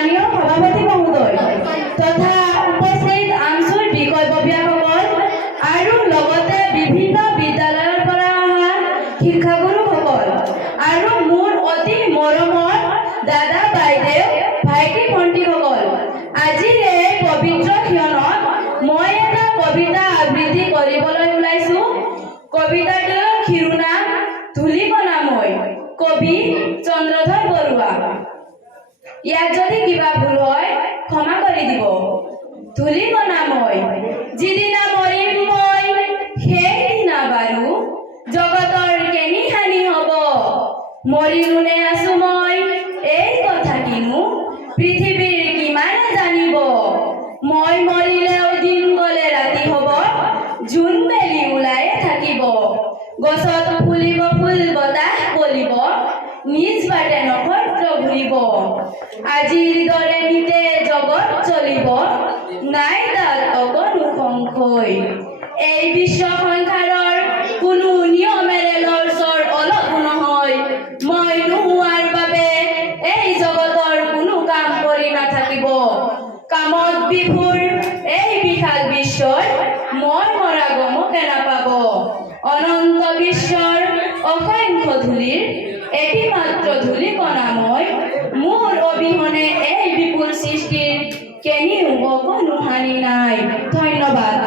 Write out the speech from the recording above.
মাননীয় সভাপতি মহোদয় তথা উপস্থিত আঞ্চলিক বিষয়ববীয়াসকল আৰু লগতে বিভিন্ন বিদ্যালয়ৰ পৰা অহা শিক্ষাগুৰুসকল আৰু মোৰ অতি মৰমৰ দাদা বাইদেউ ভাইটি ভণ্টিসকল, আজিৰ এই পবিত্ৰ ক্ষণত মই এটা কবিতা আবৃত্তি কৰিবলৈ ওলাইছোঁ। কবিতাটোৰ শিৰোনাম ধূলিকণা মই, কবি চন্দ্ৰধৰ বৰুৱা। ইয়াত যদি কিবা ভুল হয় ক্ষমা কৰি দিব। ধূলিকণা মই, যিদিনা মৰিম মই সেইদিনা বাৰু জগতৰ কেনি হানি হ'ব। মৰিলোনে আছো মই এই কথা কিনো পৃথিৱীৰ কিমানে জানিব। মই মৰিলেও দিন গ'লে ৰাতি হ'ব, জোন বেলি ওলায়ে থাকিব। গছত ফুলিব ফুল, বতাহ বলিব, নিজ বাটে নক্ষত্ৰ ঘূৰিব। আজিৰ দৰে নিতে জগত চলিব, নাই তাত অকণো সংশয়। এই বিশ্ব সংসাৰৰ কোনো নিয়মেৰে লৰচৰ অলপো নহয়। মই নোহোৱাৰ বাবে এই জগতৰ কোনো কাম কৰি নাথাকিব। কামত বিভোৰ এই বিশাল বিশ্বই মই মৰা গমকে নাপাব। অনন্ত বিশ্বৰ অসংখ্য ধূলিৰ এটি মাত্ৰ ধূলিকণা মই, মোৰ অবিহনে এই বিপুল সৃষ্টিৰ কেনিও অকণো হানি নাই। ধন্যবাদ।